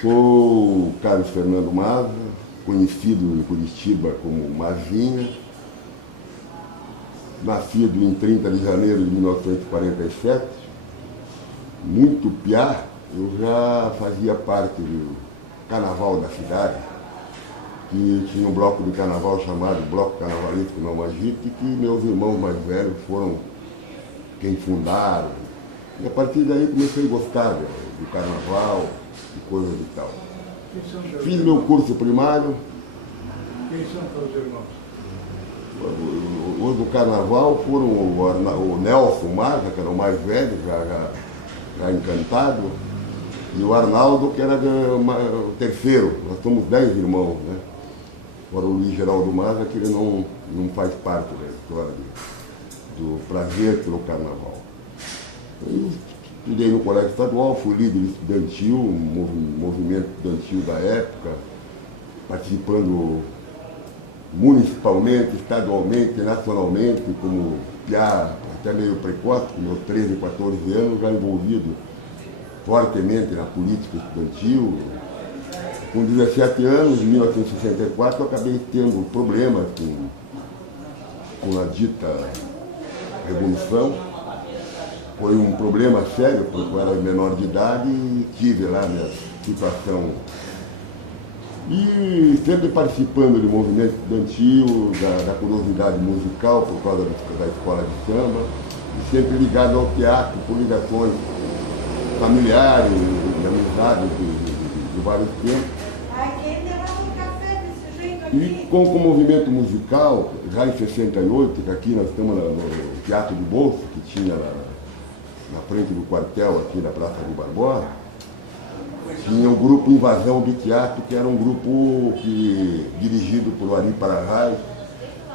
Sou o Carlos Fernando Maza, conhecido em Curitiba como Mazinha, nascido em 30 de janeiro de 1947, muito piá. Eu já fazia parte do carnaval da cidade, que tinha um bloco de carnaval chamado Bloco Carnavalesco Não Magique, que meus irmãos mais velhos foram quem fundaram. E a partir daí comecei a gostar do carnaval e coisas e tal. Fiz meu curso primário. Quem são teus irmãos? Os do carnaval foram o Nelson Maza, que era o mais velho, já encantado, e o Arnaldo, que era o terceiro. Nós somos 10 irmãos, né? Agora o Luiz Geraldo Maza, que ele não faz parte da história do prazer pelo carnaval. Eu estudei no colégio estadual, fui líder estudantil, movimento estudantil da época, participando municipalmente, estadualmente, nacionalmente, como já até meio precoce, com meus 13, 14 anos, já envolvido fortemente na política estudantil. Com 17 anos, em 1964, eu acabei tendo problemas com a dita Revolução. Foi um problema sério, porque eu era menor de idade e tive lá minha situação. E sempre participando do movimento estudantil, da curiosidade musical, por causa da escola de samba, e sempre ligado ao teatro, por ligações familiares, de amizade de vários tempos. E com o movimento musical, já em 68, que aqui nós estamos no Teatro do Bolso, que tinha na frente do quartel, aqui na Praça do Barbosa, tinha o grupo Invasão de Teatro, que era um grupo dirigido por Ari Para-Raio.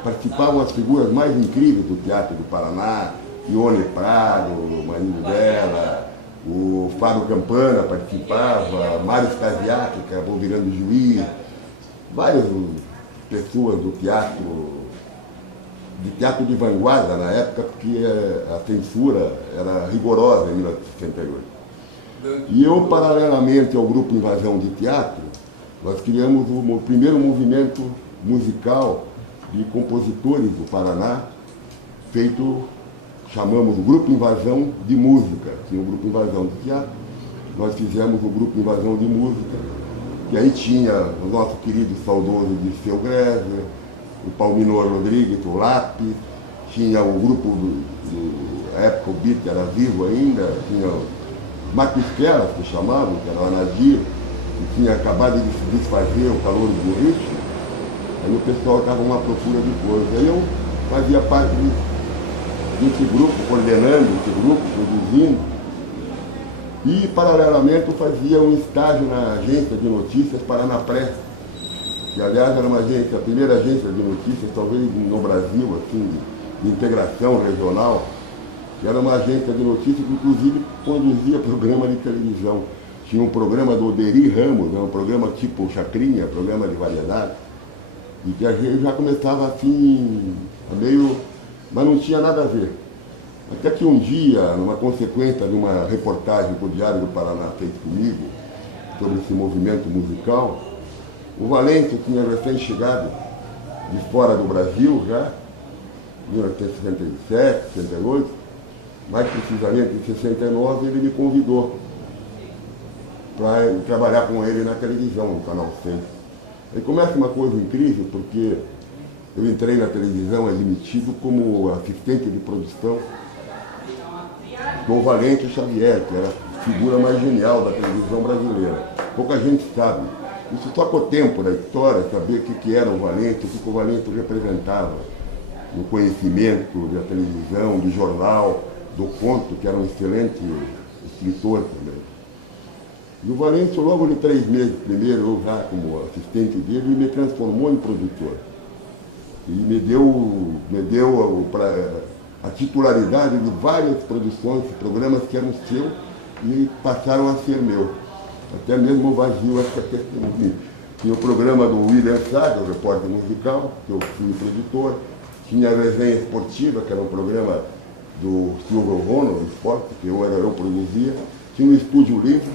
Participavam as figuras mais incríveis do Teatro do Paraná, Ione Prado, Marinho Bela, o Fábio Campana participava, Mário Stasiak, que acabou virando juiz, várias pessoas do teatro de vanguarda na época, porque a censura era rigorosa em 1968. E eu, paralelamente ao grupo Invasão de Teatro, nós criamos o primeiro movimento musical de compositores do Paraná, chamamos o Grupo Invasão de Música. Tinha o Grupo Invasão de Teatro, nós fizemos o Grupo Invasão de Música, e aí tinha o nosso querido saudoso Dirceu Greser, o Palminor Rodrigues, o Lápis, tinha o grupo a época o Beat era vivo ainda, tinha o Marcos Queras, que chamavam, que era o Anadir, que tinha acabado de se desfazer o calor do ritmo. Aí o pessoal estava uma procura de coisa. Aí eu fazia parte desse grupo, coordenando esse grupo, produzindo. E, paralelamente, eu fazia um estágio na agência de notícias Paranapress, que, aliás, era a primeira agência de notícias, talvez no Brasil, assim, de integração regional. Era uma agência de notícias que, inclusive, conduzia programa de televisão. Tinha um programa do Oderi Ramos, um programa tipo Chacrinha, programa de variedade, e que a gente já começava assim, meio... mas não tinha nada a ver. Até que um dia, numa consequência de uma reportagem que o Diário do Paraná fez comigo, sobre esse movimento musical, o Valente tinha recém-chegado de fora do Brasil já, em 1967, 68, mais precisamente em 69, ele me convidou para trabalhar com ele na televisão, no Canal 6. Aí começa uma coisa incrível, porque eu entrei na televisão admitido como assistente de produção do Valente Xavier, que era a figura mais genial da televisão brasileira. Pouca gente sabe. Isso só com o tempo da história, saber o que era o Valente, o que o Valente representava no conhecimento da televisão, do jornal, do conto, que era um excelente escritor também. E o Valente, logo de 3 meses primeiro, eu já como assistente dele, me transformou em produtor. E me deu a titularidade de várias produções, programas que eram seus e passaram a ser meu. Até mesmo o vazio, essa questão. Tinha o programa do William Saga, o repórter musical, que eu fui produtor. Tinha a Resenha Esportiva, que era um programa do Silvio Rono, do esporte, que eu produzia. Tinha o Estúdio Livre,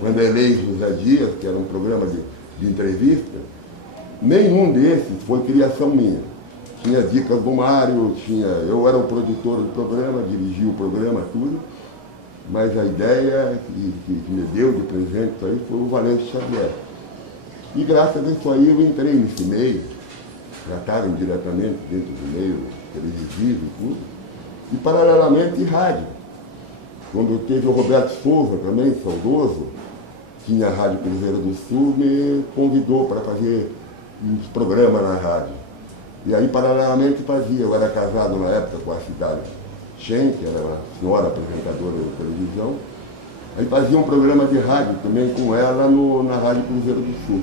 Vanderlei José Dias, que era um programa de entrevista, nenhum desses foi criação minha. Tinha dicas do Mário, eu era o produtor do programa, dirigia o programa, tudo, mas a ideia que me deu de presente isso aí foi o Valente Xavier. E graças a isso aí eu entrei nesse meio, trataram diretamente dentro do meio televisivo e tudo, e paralelamente rádio. Quando teve o Roberto Souza também, saudoso, tinha a Rádio Cruzeiro do Sul, me convidou para fazer uns programas na rádio. E aí, paralelamente, fazia. Eu era casado na época com a Cidade Shen, que era uma senhora apresentadora de televisão. Aí fazia um programa de rádio também com ela na Rádio Cruzeiro do Sul.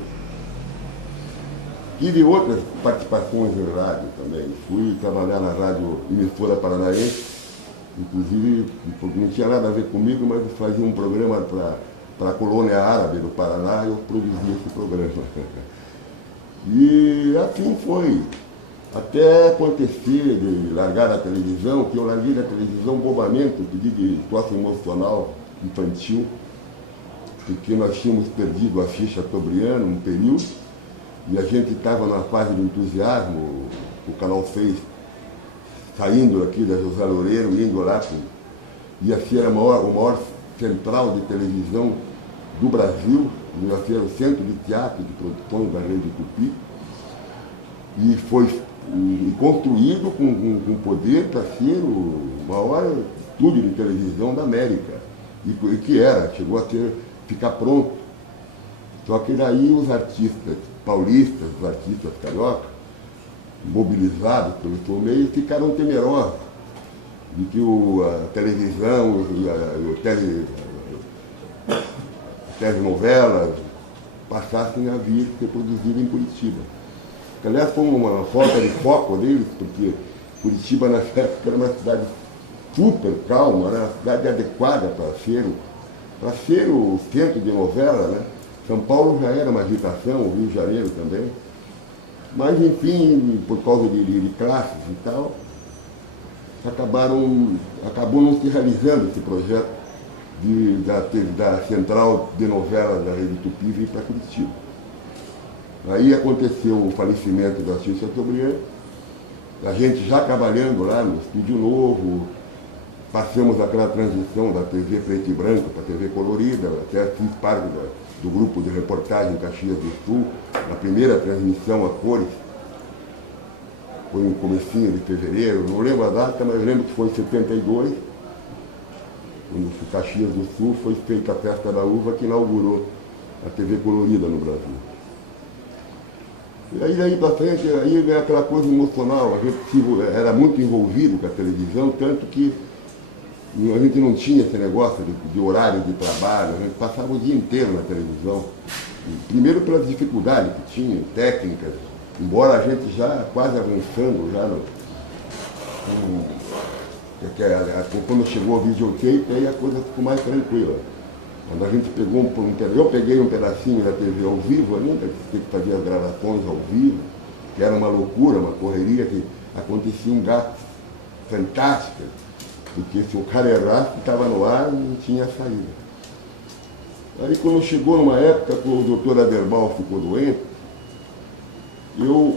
Tive outras participações em rádio também. Fui trabalhar na Rádio Emissora Paranaense, inclusive, porque não tinha nada a ver comigo, mas eu fazia um programa para a colônia árabe do Paraná e eu produzia esse programa. E assim foi. Até acontecer de largar a televisão, que eu larguei da televisão bobamente, pedi de tosse emocional infantil, porque nós tínhamos perdido a ficha Chateaubriand um período, e a gente estava na fase de entusiasmo, o Canal 6 saindo aqui da José Loureiro, indo lá, ia ser o maior central de televisão do Brasil, ia ser o centro de teatro de produções da Rede Tupi, e foi construído com poder para ser o maior estúdio de televisão da América, e que chegou a ficar pronto. Só que daí os artistas paulistas, os artistas cariocas, mobilizados pelo seu meio, ficaram temerosos de que a televisão e telenovelas passassem a vir ser produzidas em Curitiba. Aliás, foi uma falta de foco deles, porque Curitiba nessa época era uma cidade super calma, né? Uma cidade adequada para ser o centro de novela, né? São Paulo já era uma agitação, o Rio de Janeiro também. Mas, enfim, por causa de classes e tal, acabou não se realizando esse projeto da central de novelas da Rede Tupi vir para Curitiba. Aí aconteceu o falecimento da Assis Chateaubriand, a gente já trabalhando lá no Estúdio Novo, passamos aquela transição da TV preto e branco para a TV colorida, até fiz parte do grupo de reportagem em Caxias do Sul, na primeira transmissão a cores, foi no comecinho de fevereiro, não lembro a data, mas lembro que foi em 72, quando o Caxias do Sul foi feita a Festa da Uva que inaugurou a TV colorida no Brasil. E aí daí para frente, aí veio aquela coisa emocional, a gente era muito envolvido com a televisão, tanto que a gente não tinha esse negócio de horário de trabalho, a gente passava o dia inteiro na televisão. Primeiro pelas dificuldades que tinha, técnicas, embora a gente já quase avançando, quando chegou o videotape, aí a coisa ficou mais tranquila. Quando a gente eu peguei um pedacinho da TV ao vivo ainda, que tinha que fazer as gravações ao vivo, que era uma loucura, uma correria, que aconteciam gatos fantásticas, porque se o cara errasse, estava no ar e não tinha saída. Aí quando chegou numa época que o doutor Aderbal ficou doente,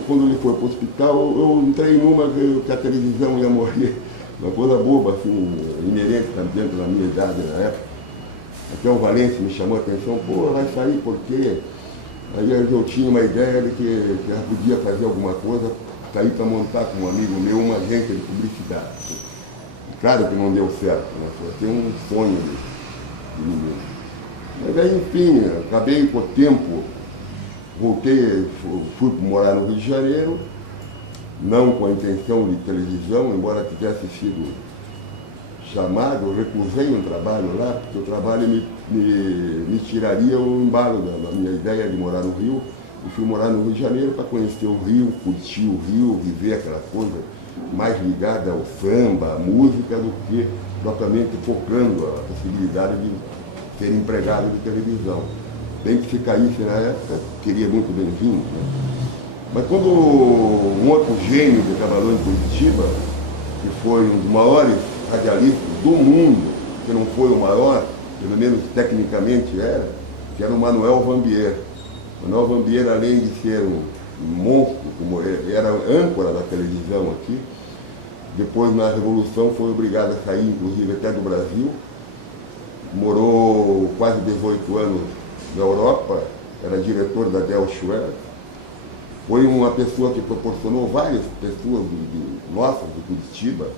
quando ele foi para o hospital, eu entrei numa que a televisão ia morrer, uma coisa boba, assim, inerente dentro da minha idade na época. Até o Valente me chamou a atenção, vai sair por quê? Aí eu tinha uma ideia de que eu podia fazer alguma coisa, sair para montar com um amigo meu uma agência de publicidade. Claro que não deu certo, né? Foi até um sonho de menino. Mas aí, enfim, acabei com o tempo, voltei, fui morar no Rio de Janeiro, não com a intenção de televisão, embora tivesse sido chamado, eu recusei um trabalho lá, porque o trabalho me tiraria o embalo da minha ideia de morar no Rio. Eu fui morar no Rio de Janeiro para conhecer o Rio, curtir o Rio, viver aquela coisa mais ligada ao samba, à música, do que propriamente focando a possibilidade de ser empregado de televisão. Bem que se caísse na época, queria muito bem-vindo, né? Mas quando um outro gênio que trabalhou em Curitiba, que foi um dos maiores radialistas do mundo, que não foi o maior, pelo menos tecnicamente era, que era o Manuel Vanbier. Manuel Vanbier, além de ser um monstro, como era âncora da televisão aqui, depois na Revolução foi obrigado a sair, inclusive até do Brasil, morou quase 18 anos na Europa, era diretor da Deutsche Welle, foi uma pessoa que proporcionou várias pessoas nossas de Curitiba,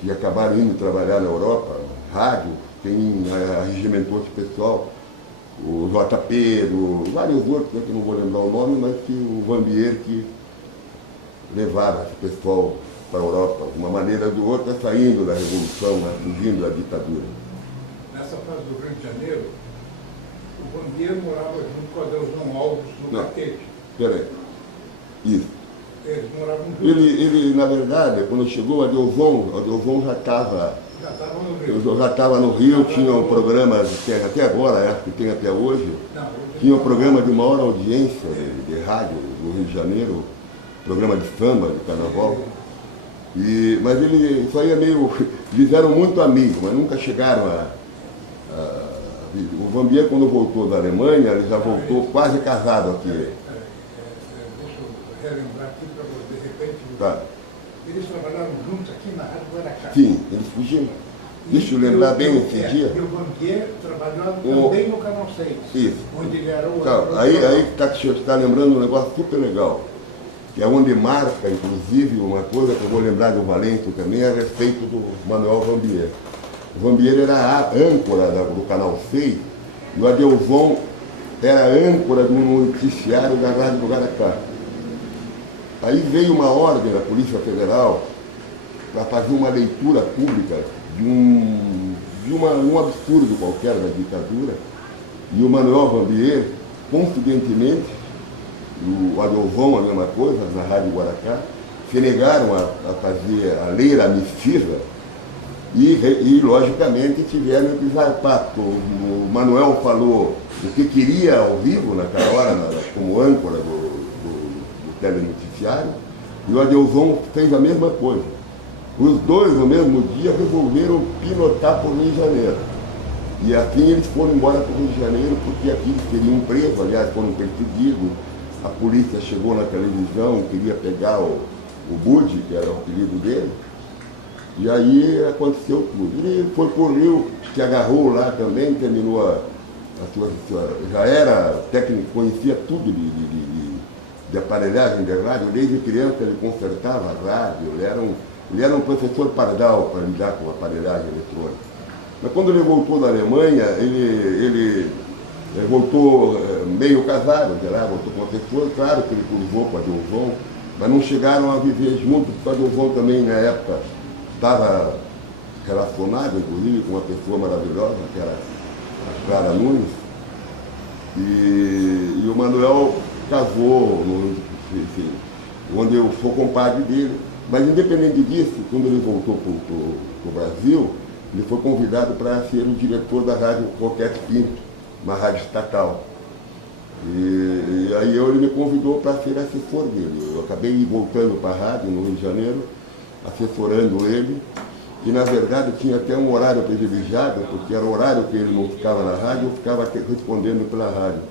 que acabaram indo trabalhar na Europa, rádio, quem arregimentou esse pessoal, o JP, vários outros, né, que não vou lembrar o nome, mas que o Vanbier que levava esse pessoal para a Europa, de uma maneira ou de outra, saindo da Revolução, né, fugindo da ditadura. Nessa fase do Rio de Janeiro, o Vanbier morava junto com Adelson Alves no Catete. Peraí. Isso. Eles moravam juntos. Ele, na verdade, quando chegou, o Adelson já estava no Rio. Eu já estava no Rio, tinha um programa, até agora, que tem até hoje, tinha um programa de maior audiência de rádio no Rio de Janeiro, programa de samba, de carnaval. Mas isso aí é meio. Eles eram muito amigos, mas nunca chegaram o Vanbier, quando voltou da Alemanha, ele já voltou quase casado aqui. Deixa eu relembrar aqui para você, de repente. Tá. Eles trabalharam juntos aqui na Rádio Guaracá. Sim, eles fugiram. Deixa eu lembrar bem esse dia. E o Vanbier trabalhava também no Canal 6. Isso. Onde ele era o... Tá, aí está lembrando um negócio super legal, que é onde marca, inclusive, uma coisa que eu vou lembrar do Valente também, a respeito do Manuel Vanbier. O Vanbier era a âncora do Canal 6 e o Adelson era âncora do noticiário da Rádio do Guaracá. Aí veio uma ordem da Polícia Federal para fazer uma leitura pública de um absurdo qualquer da ditadura, e o Manuel Vanbier, confidentemente, o Adelson a mesma coisa, na Rádio Guaracá, se negaram a ler a anistia e, logicamente, tiveram que zarpar. O Manuel falou o que queria ao vivo naquela hora, como âncora do telenoticiário, e o Adelson fez a mesma coisa. Os dois, no mesmo dia, resolveram pilotar para o Rio de Janeiro. E assim eles foram embora para o Rio de Janeiro, porque aqui eles seriam presos, aliás, foram perseguidos. A polícia chegou na televisão, queria pegar o Budi, que era o apelido dele, e aí aconteceu tudo. Ele foi para o Rio, se agarrou lá também, terminou a sua... Já era técnico, conhecia tudo de aparelhagem de rádio, desde criança ele consertava a rádio, ele era um professor pardal para lidar com aparelhagem eletrônica. Mas quando ele voltou da Alemanha, ele voltou meio casado, voltou professor, claro que ele cruzou com a Adelson, mas não chegaram a viver juntos, porque a Adelson também na época estava relacionado, inclusive, com uma pessoa maravilhosa, que era a Clara Nunes, e o Manuel casou, onde eu sou compadre dele. Mas, independente disso, quando ele voltou para o Brasil, ele foi convidado para ser o diretor da Rádio Roquete Pinto, uma rádio estatal. E aí ele me convidou para ser assessor dele. Eu acabei voltando para a rádio no Rio de Janeiro, assessorando ele. E, na verdade, tinha até um horário privilegiado, porque era o horário que ele não ficava na rádio, eu ficava respondendo pela rádio.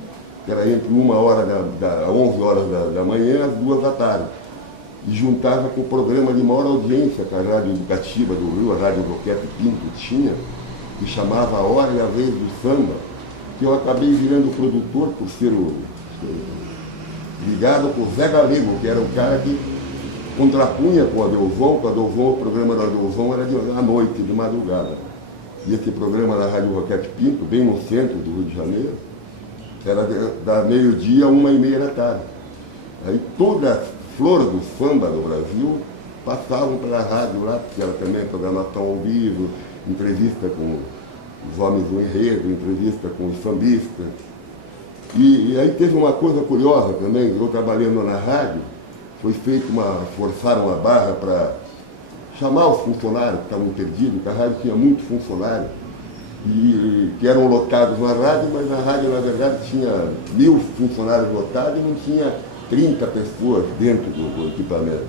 Era entre 11 horas da manhã às 2 da tarde. E juntava com o programa de maior audiência que a Rádio Educativa do Rio, a Rádio Roquete Pinto tinha, que chamava A Hora e a Vez do Samba, que eu acabei virando produtor por ser ligado com o Zé Galego, que era o cara que contrapunha com a Adelson, o programa da Adelson era à noite, de madrugada. E esse programa na Rádio Roquete Pinto, bem no centro do Rio de Janeiro, era da meio-dia a 1h30 da tarde. Aí toda a flor do samba do Brasil passavam pela rádio lá, porque era também programação ao vivo, entrevista com os homens do enredo, entrevista com os sambistas. E aí teve uma coisa curiosa também, eu trabalhando na rádio, forçaram a barra para chamar os funcionários que estavam perdidos, porque a rádio tinha muitos funcionários, que eram lotados na rádio, mas a rádio, na verdade, tinha 1000 funcionários lotados e não tinha 30 pessoas dentro do equipamento.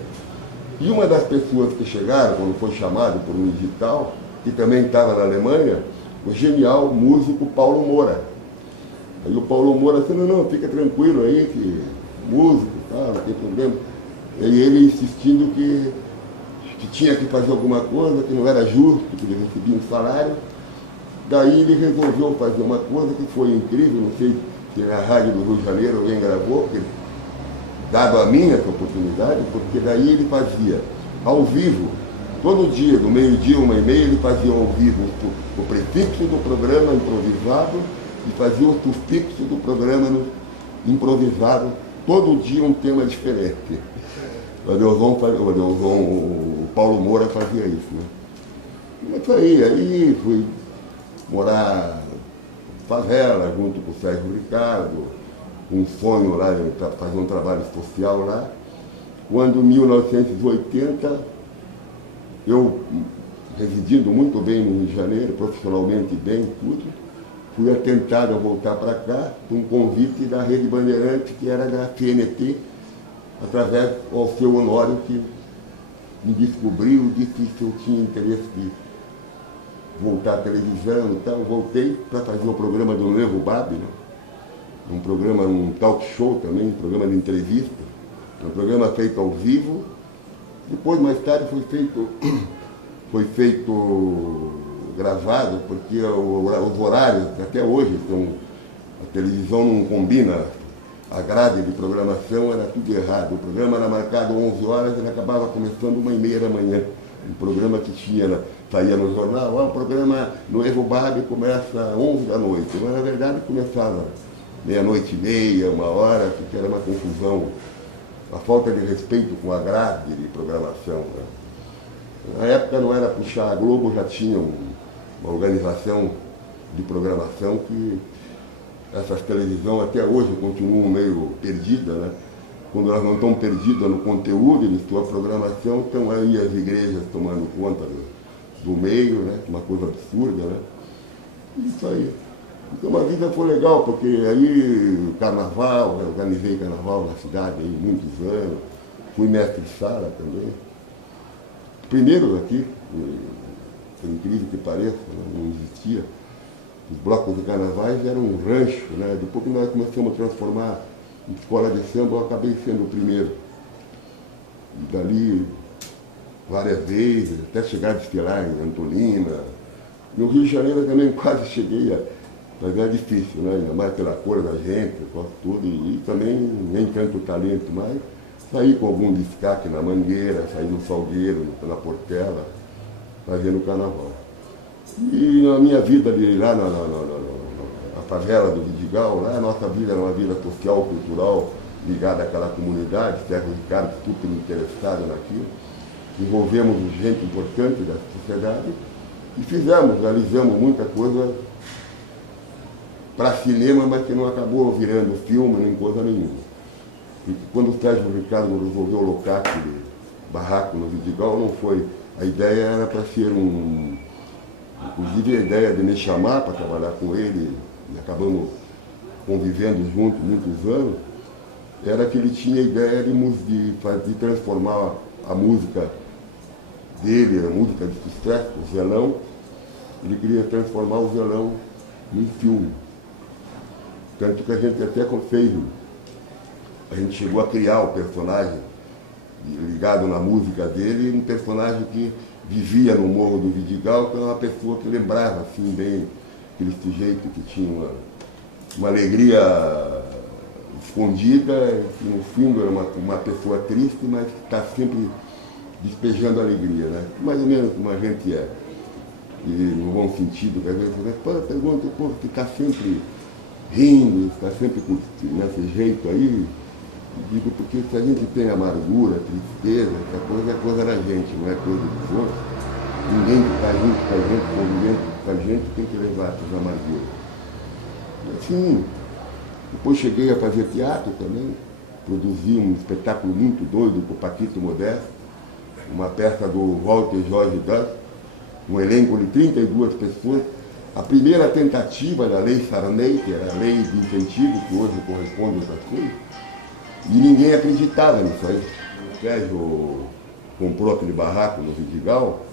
E uma das pessoas que chegaram, quando foi chamado por um digital, que também estava na Alemanha, o genial músico Paulo Moura. Aí o Paulo Moura disse, não, fica tranquilo aí, que músico, tá, não tem problema. E ele insistindo que tinha que fazer alguma coisa, que não era justo, que ele recebia um salário. Daí ele resolveu fazer uma coisa que foi incrível, não sei se na rádio do Rio de Janeiro alguém gravou, porque, dado a mim essa oportunidade, porque daí ele fazia ao vivo, todo dia, do meio-dia, 1h30, ele fazia ao vivo o prefixo do programa improvisado e fazia o sufixo do programa improvisado, todo dia um tema diferente. O Paulo Moura fazia isso, né? Mas aí fui morar em favela, junto com o Sérgio Ricardo, um sonho lá de fazer um trabalho social lá. Quando, em 1980, eu, residindo muito bem no Rio de Janeiro, profissionalmente bem, tudo, fui atentado a voltar para cá, com um convite da Rede Bandeirantes, que era da CNT, através do Alceu Honório, que me descobriu, disse que eu tinha interesse de voltar à televisão e tal. Voltei para fazer o programa do Novo Bab, né? Um programa, um talk show também, um programa de entrevista, um programa feito ao vivo. Depois, mais tarde, foi feito gravado, porque os horários, até hoje, a televisão não combina, a grade de programação era tudo errado. O programa era marcado 11 horas, ele acabava começando 1h30 da manhã. Um programa que saía no jornal, o programa no Evo Bab começa 11 da noite, mas na verdade começava 00:30, 1h, porque era uma confusão, a falta de respeito com a grade de programação, né? Na época não era puxar, a Globo já tinha uma organização de programação que essas televisões até hoje continuam meio perdidas, né? Quando elas não estão perdidas no conteúdo de sua programação, estão aí as igrejas tomando conta do meio, né? Uma coisa absurda, né? Isso aí. Então a vida foi legal, porque aí o carnaval, eu organizei carnaval na cidade aí muitos anos, fui mestre de sala também. Primeiro aqui, por incrível que pareça, não existia. Os blocos de carnavais eram um rancho, né? Depois que nós começamos a transformar em escola de samba, eu acabei sendo o primeiro. E dali, várias vezes, até chegar a desfilar em Antolina. No Rio de Janeiro também quase cheguei mas é difícil, né? Ainda mais pela cor da gente, tudo, e também nem tanto talento, mas saí com algum destaque na Mangueira, saí no Salgueiro, na Portela, fazendo carnaval. E na minha vida ali, lá na favela do Vidigal, lá a nossa vida era uma vida social, cultural, ligada àquela comunidade, Sérgio Ricardo super interessado naquilo. Envolvemos gente importante da sociedade e realizamos muita coisa para cinema, mas que não acabou virando filme nem coisa nenhuma. E quando o Sérgio Ricardo resolveu alocar aquele barraco no Vidigal, não foi. A ideia era para ser inclusive a ideia de me chamar para trabalhar com ele, e acabamos convivendo juntos muitos anos, era que ele tinha a ideia de transformar a música dele, a música de sucesso, o Zelão, ele queria transformar o Zelão em filme. Tanto que a gente até fez, a gente chegou a criar o personagem ligado na música dele, um personagem que vivia no Morro do Vidigal, que era uma pessoa que lembrava assim bem aquele sujeito que tinha uma alegria escondida, que no fundo era uma pessoa triste, mas que está sempre despejando alegria, né? Mais ou menos como a gente é. E no bom sentido, que às vezes você pergunta, o povo que está sempre rindo, está sempre nesse jeito aí. Digo, porque se a gente tem amargura, tristeza, essa coisa é coisa da gente, não é coisa dos outros. Ninguém que está junto com a gente, convivendo com a gente, tem que levar essas amarguras. E assim, depois cheguei a fazer teatro também, produzi um espetáculo muito doido com o Paquito Modesto, uma peça do Walter Jorge Duss, um elenco de 32 pessoas. A primeira tentativa da Lei Sarney, que era a lei de incentivo, que hoje corresponde a outras coisas, e ninguém acreditava nisso aí. O Sérgio comprou aquele barraco no Vidigal,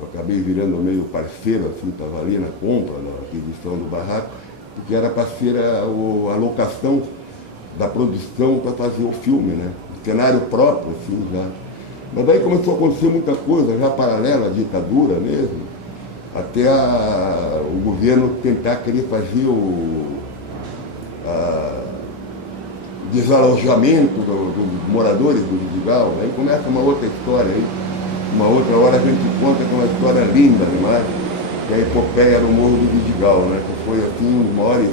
eu acabei virando meio parceiro, assim, estava ali na compra, na aquisição do barraco, porque era para ser a locação da produção para fazer o filme, né? O cenário próprio, assim, já. Mas daí começou a acontecer muita coisa, já paralela à ditadura mesmo, até o governo tentar querer fazer o desalojamento dos moradores do Vidigal. Aí começa uma outra história aí. Uma outra hora a gente conta que é uma história linda, não é? Que é a epopeia do Morro do Vidigal, né? Que foi assim, um dos maiores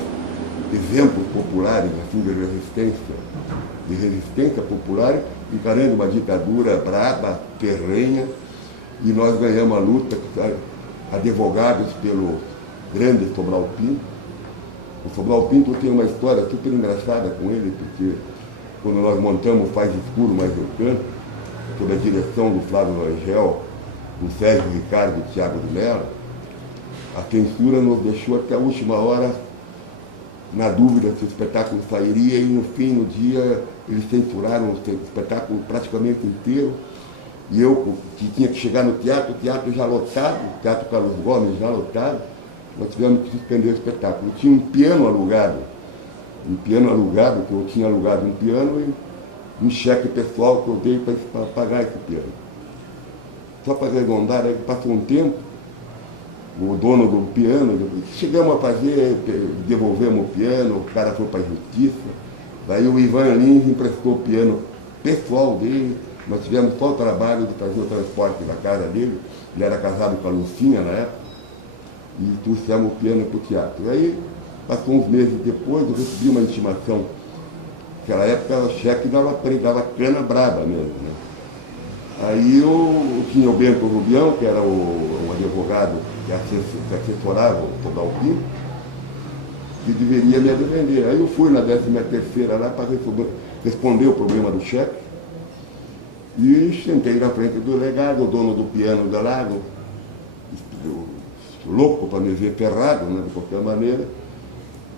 exemplos populares assim, de resistência popular, encarando uma ditadura braba, ferrenha, e nós ganhamos a luta, advogados pelo grande Sobral Pinto. O Sobral Pinto tem uma história super engraçada com ele, porque quando nós montamos o Faz Escuro Mais Eu Canto, sob a direção do Flávio Rangel, do Sérgio Ricardo e do Thiago de Mello, a censura nos deixou até a última hora na dúvida se o espetáculo sairia, e no fim do dia eles censuraram o espetáculo praticamente inteiro, e eu, que tinha que chegar no teatro, o teatro já lotado, o Teatro Carlos Gomes já lotado, nós tivemos que suspender o espetáculo. Tinha um piano alugado, que eu tinha alugado um piano e um cheque pessoal que eu dei para pagar esse piano. Só para arredondar, aí passou um tempo, o dono do piano, chegamos a fazer, devolvemos o piano, o cara foi para a justiça, daí o Ivan Lins emprestou o piano pessoal dele, nós tivemos só o trabalho de fazer o transporte da casa dele, ele era casado com a Lucinha na época, e trouxemos o piano para o teatro. Aí, passou uns meses depois, eu recebi uma intimação. Naquela época o cheque dava cana braba mesmo, né? Aí eu tinha o Bento Rubião, que era um advogado que assessorava o Sobral Pinto, que deveria me defender. Aí eu fui na 13ª lá para responder o problema do cheque, e sentei na frente do delegado, o dono do piano da Lago, louco para me ver ferrado, né, de qualquer maneira.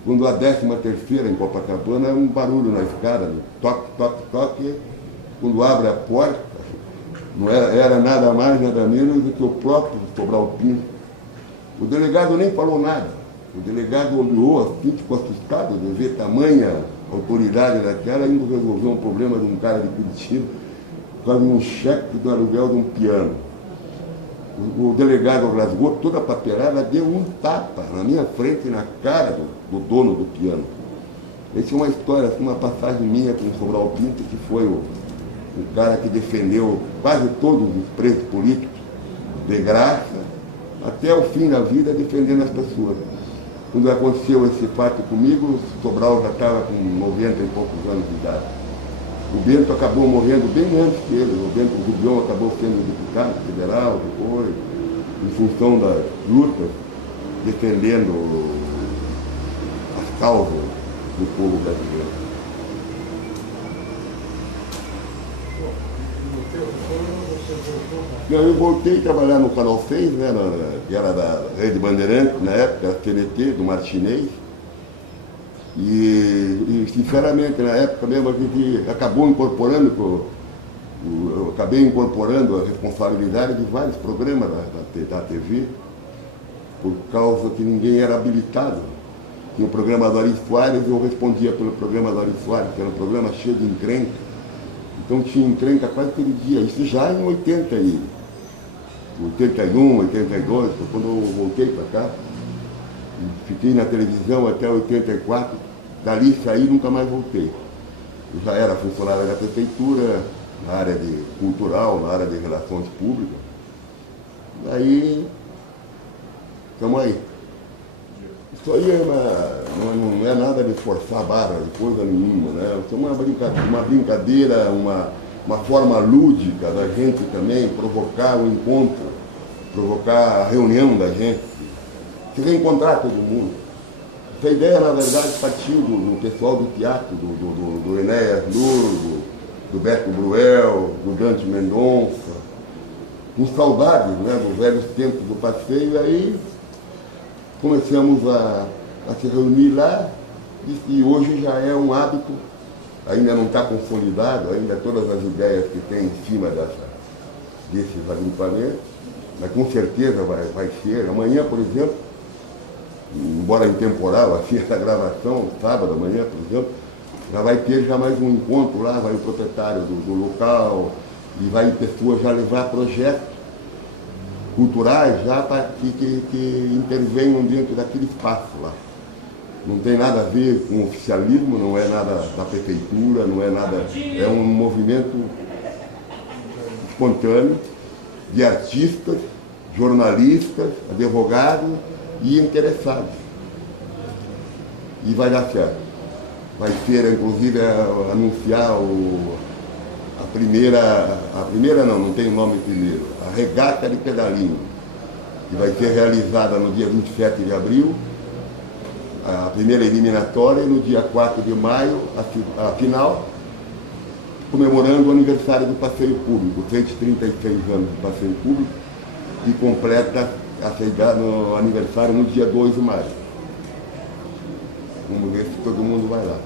Quando a 13ª em Copacabana, um barulho na escada, toque, toque, toque, quando abre a porta, não era nada mais, nada menos do que o próprio Sobral Pinto. O delegado nem falou nada. O delegado olhou assim, ficou assustado de ver tamanha autoridade daquela, indo resolver um problema de um cara de Curitiba, por causa de um cheque do aluguel de um piano. O delegado rasgou toda a papelada, deu um tapa na minha frente, na cara do dono do piano. Essa é uma história, uma passagem minha com o Sobral Pinto, que foi o cara que defendeu quase todos os presos políticos, de graça, até o fim da vida, defendendo as pessoas. Quando aconteceu esse fato comigo, o Sobral já estava com 90 e poucos anos de idade. O Bento acabou morrendo bem antes dele. O Bento Rubião acabou sendo deputado federal depois, em função das lutas, defendendo as causas do povo brasileiro. Eu voltei a trabalhar no Canal 6, né, que era da Rede Bandeirantes, na época, TNT, do Martinez. E, sinceramente, na época mesmo, a gente acabou incorporando, eu acabei incorporando a responsabilidade de vários programas da TV, por causa que ninguém era habilitado. Tinha o programa do Ari Soares, eu respondia pelo programa do Ari Soares, que era um programa cheio de encrenca. Então tinha encrenca quase todo dia, isso já em 81, 82, foi quando eu voltei para cá. Fiquei na televisão até 84, dali saí e nunca mais voltei. Eu já era funcionário da prefeitura, na área de cultural, na área de relações públicas. Daí, estamos aí. Isso aí não é nada de forçar a barra, de coisa nenhuma, né? Isso é uma brincadeira, uma forma lúdica da gente também provocar o encontro, provocar a reunião da gente, se reencontrar todo mundo. Essa ideia, na verdade, partiu do pessoal do teatro, do Enéas Lourdes, do Beto Bruel, do Dante Mendonça, com saudades, né, dos velhos tempos do passeio, e aí começamos a se reunir lá, e hoje já é um hábito, ainda não está consolidado, ainda todas as ideias que tem em cima desses agrupamentos, mas com certeza vai ser. Amanhã, por exemplo, embora em temporal, assim, essa gravação, sábado, amanhã, por exemplo, já vai ter já mais um encontro lá, vai o proprietário do local, e vai pessoas já levar projetos culturais já para que intervenham dentro daquele espaço lá. Não tem nada a ver com oficialismo, não é nada da prefeitura, não é nada. É um movimento espontâneo de artistas, jornalistas, advogados e interessados. E vai dar certo. Vai ser, inclusive, anunciar a primeira não tem nome primeiro, a regata de pedalinho, que vai ser realizada no dia 27 de abril, a primeira eliminatória, e no dia 4 de maio, a final, comemorando o aniversário do passeio público, 136 anos do passeio público, e completa no aniversário no dia 2 de maio. Vamos ver se todo mundo vai lá.